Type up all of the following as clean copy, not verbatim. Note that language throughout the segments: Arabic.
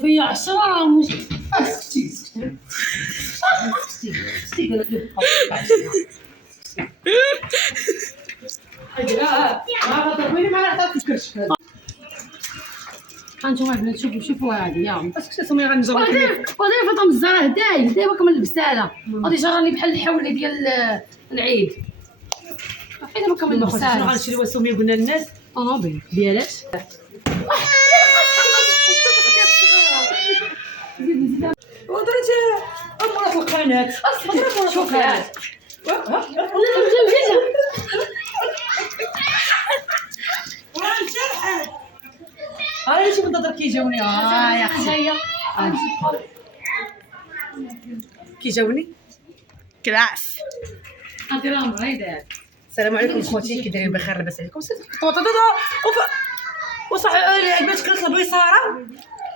في 10 مش اسكتي قالت لي لا ما تضربيني ما تعرفيش هانتوما البنات شوفوا هذه يا اسكتي سميه غنجرب وهذه فاطمه الزهراء هدايا كما لبسالها غادي جراني بحال الحوله ديال العيد حيت ما كمل لبسالها غنشريوها سميه قلنا للناس طوموبيل ديالاش ودرت مرات القناه شوف هاد هاي شي منتظر كيجاوني يا اختي كيجاوني كلاس هادي راه مريضه. السلام عليكم خوتي كي دايرين بخير لاباس عليكم وصح البنات كلت البيصاره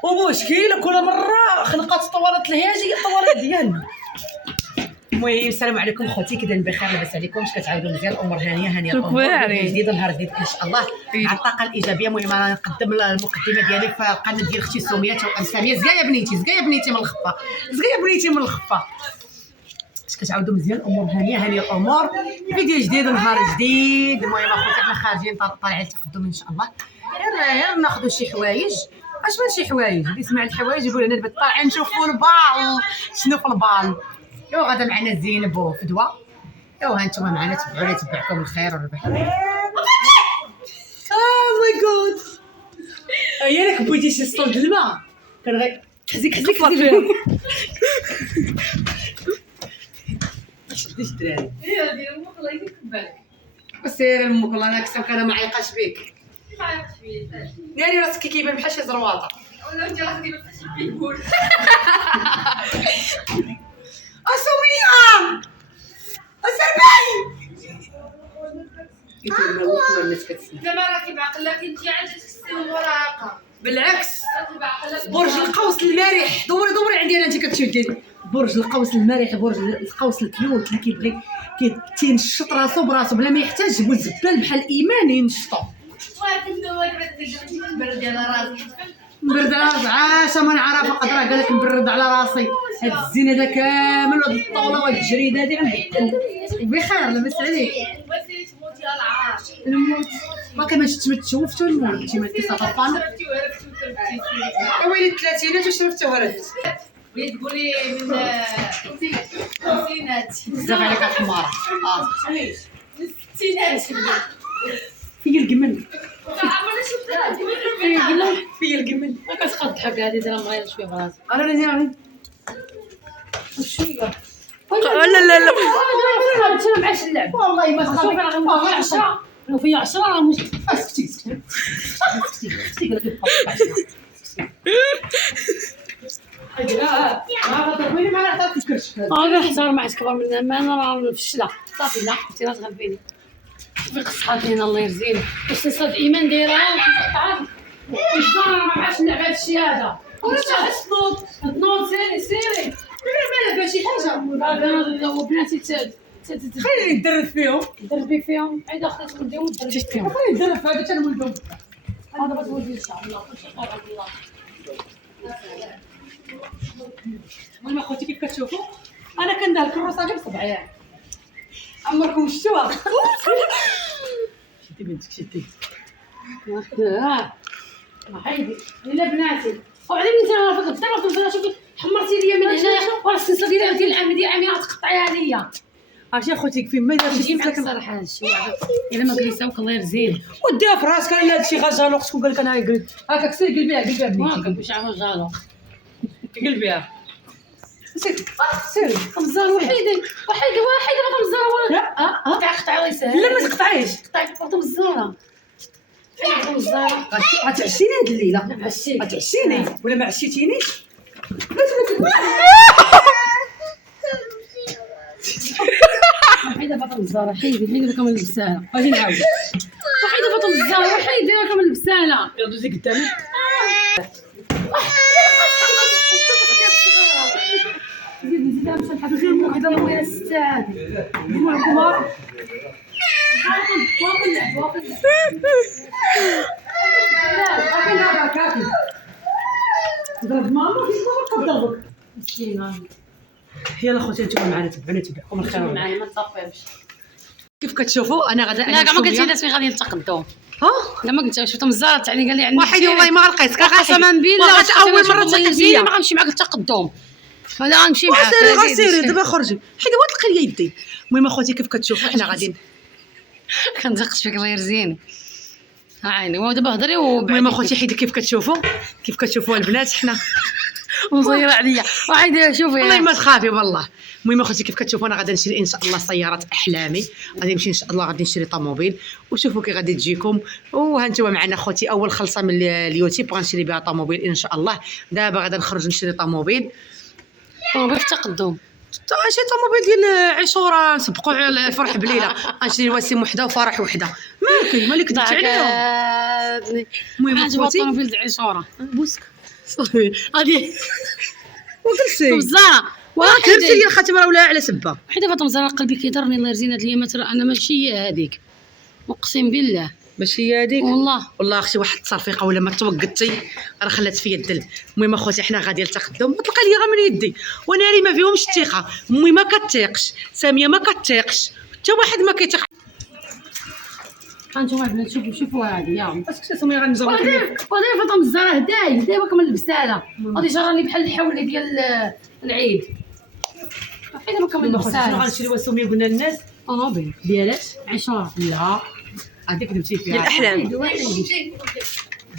ومشكل كل مره خلقات طوالات الهياج هي الطوالات ديالنا. المهم السلام عليكم خوتي كي دايرين بخير لاباس عليكم اش كتعاودوا مزيان الامور هانيه الامور جديده نهار جديد ان شاء الله مع الطاقه الايجابيه. المهم انا نقدم المقدمه ديالي في القناه ديال اختي سميه توأم ساميه. زكا يا بنيتي من الخفه من الخفه اش كتعاودوا مزيان الامور هانيه الامور فيديو جديد نهار جديد. المهم اخوتي حنا خارجين طالعين التقدم ان شاء الله غير ناخذوا شي حوايج اش من شي حوايج اللي يسمع الحوايج يقول هنا البنت طالعين نشوفوا البال شنو في البال. يو غدا معنا زينب وفدوى يو هانتوما معنا تبعونا يتبعكم الخير والربح. ماي جاد هي لك بغيتي شي سطل د الماء كان غير حزيك شديش الدراري هي ديال امك الله يديك بالك وسير امك والله انا كسبك انا ما عيقاش بك ما عرفتش فيه ديري راسك كيبان بحال شي زرواطه ولا انت راسك ديما تحس بالبيتبول اسميه اسمي كيتقول الناس كتسمع دابا راكي بعقلك انت عاد تكسي المراهقه بالعكس راكي بعقلك برج القوس المرح دوري عندي انا انت كتشوفي برج القوس المرح برج القوس الكيوت اللي كيبغي تينشط راسو براسو بلا ما يحتاج يجبو الزبال بحال ايمان ينشطو نبرد على راسي عاش ما نعرفها قدره قال لك نبرد على راسي هاد الزين هذا كامل وهاد الطاوله وهاد الجريده هادي غنبدل بخير لاباس عليك الموت ما كنمشيش تشوفتو الموت انت ما كيصافطان ويلي الثلاثينات واش شرفتو هربت بغيت تقولي من الخمسينات بزاف عليك الحماره من الستينات فيا الجمل عمرنا شفتها فيا الجمل ما كتقضحك هذه ديال مغير شويه براسي انا راني راني شويه لا انا معاش اللعب والله ما شوفي راه غنبغي 10 لو فيا 10 راه مش اسكتي قالت لي لا ما تضربيني ما تعرفيش غير حجر ما عاد كبر من ما انا راه مفشله صافي لا انت لا تغلبيني في قصحاتين الله يرزينا واش صاد ايمان دايرها تعرف واش ما عادش نلعب هذا الشيء هذا واش تنوض سيري ما لا شي حاجه وبناتي خليني ندرب فيهم دربي فيهم عيد اختي تولديهم دربي فيهم خليني ندرب في هذا انا ولدهم هذا بتولدي ان شاء الله كل شيء قدر الله. المهم اخوتي كيف كتشوفوا انا كندير الكروسه غير بصبعي عمركم شفتوها شتي بنتك شتي حيدي الا بناتي وبعدين انت راه فكرت شوفي حمرتي ليا من هنايا وراه السلسله ديال العام تقطعيها ليا عرفتي اخوتي فين ما دارش شي معك الصراحه هذا الشيء الا ما جلساوك الله يرزيني وديها في راسك الا هادشي غزال وقتكم قال لك انا قلت هكا كسير قلبيها ما بنيتي كنمشي على جالو قلبيها سيري طمزار وحيده ما طمزاره قطعي الله يسهل لا ما تقطعيش قطعي طمزاره طمزاره غتعشيني هاد الليله عشيك غتعشيني ولا ما عشيتينيش وحيده بطل الزهره حيده كامل لبسانه غادي نعاود وحيده بطل الزهره وحيده كامل لبسانه يلا دوزي قدامي زيد باش نحط غير وحده الله يستاهل ديما الكبار واقف ضرب ماما كيف ما كضربك. مسكينه يلا خوتي نتوما معنا تبعونا تبعكم الخير. معايا ما تصافيش. كيف كتشوفوا انا غدا لا كاع ما قلتي الناس فين غادي نتقدم. ها لا ما قلت شفت مزارة يعني قال لي عندي وحيدي والله ما لقيتك قسما بالله اول مره تلقى ما غنمشي معاك التقدم ولا غنمشي معاك سيري دابا خرجي حيدي وتلقي لي يدي. المهم اخوتي كيف كتشوفوا حنا غاديين كنزقش فيك الله يرزيني ها عيني ودابا هضري المهم اخوتي حيدي كيف كتشوفوا البنات حنا مزيره عليا وعيدي شوفي والله ما تخافي والله. المهم اخوتي كيف كتشوفوا انا غادي نشري ان شاء الله سياره احلامي. غادي نمشي ان شاء الله غادي نشري طوموبيل وشوفوا كي غادي تجيكم. وها انتم معنا اخوتي اول خلصه من اليوتيوب غنشري بها طوموبيل ان شاء الله. دابا غادي نخرج نشري طوموبيل في التقدم شي طوموبيل ديال عاشوره نسبقوا على الفرح بليله. غنشري وسيم وحده وفرح وحده مالك كدبت عليهم. المهم اخوتي طوموبيل د عاشوره بوسك صافي غادي وجلسي مزاره واخا درتي لي الخاتم ولا على سبه حيت دابا مزاره قلبي كيضرني الله يرزينا هاد الايامات انا ماشي هي هذيك اقسم بالله ماشي هي هذيك والله اختي واحد التصرفيقه ولا ما توقدتي راه خلات فيا الدل. المهم اخوتي حنا غادي للتقدم تلقى لي غير من يدي وانا ري ما فيهمش الثقه. امي ما كتيقش ساميه ما كتيقش حتى واحد ما كيتيق. هانتوما البنات شوفوا هذه يا اسكو ساميه غنجرب وهذه فاطمه الزهراء هدايا دابا كما لبستها لها غادي جراني بحال الحول ديال العيد حيت ما كما لبستها. غنشري وسميه قلنا للناس طوموبيل ديالاش عاشوره لا هذيك كذبتي فيها الاحلام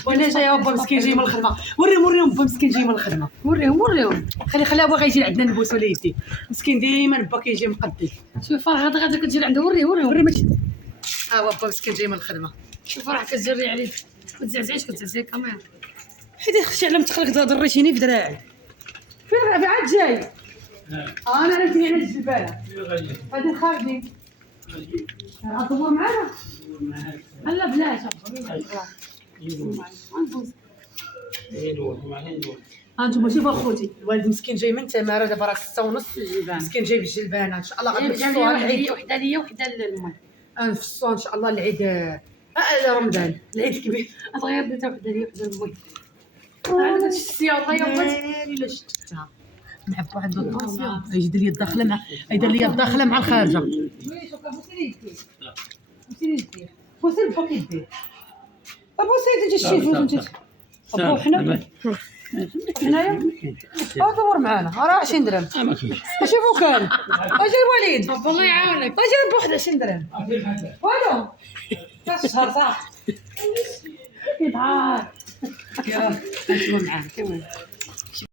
وانا جايه با مسكين جاي من الخدمه. وريهم با مسكين جاي من الخدمه. وريهم خليها باغي يجي عندنا نبوسو ليه يدي مسكين ديما با كيجي مقدي. شوف فرح غدا كتجري عنده وريهم وري ماشي با مسكين جاي من الخدمه. شوف فرح كتجري عليه ما تزعزعيش كتزعزعي الكاميرا حيت خشي على متخلق ضريتيني في دراعي فين عاد جاي. انا عرفتني على الجباله غادي خارجين غتدور معانا لا بلاش انتم شوفوا اخوتي الوالد مسكين جاي من تماره دابا راه 6:30 مسكين جاي بالجلبانه ان شاء الله غادي نفصلوها العيد وحده ليا وحده للمي نفصلوها ان شاء الله العيد رمضان العيد الكبير. غير درتها وحده ليا وحده للمي انا شتي والله يا بنتي الا شفتها نعبوا عنده الطاسيه يدير لي الداخله مع يدير لي الداخله مع الخارجه. بوسي الفوق يديه ابوسي يدي الشيف انت ابو حنا حنايا دور معانا راه 20 درهم شوفوا كان اجي الوليد الله يعاونك اجي بوحده 20 درهم والو كاس شهر صح يضحك يا نشوفوا معاه كمان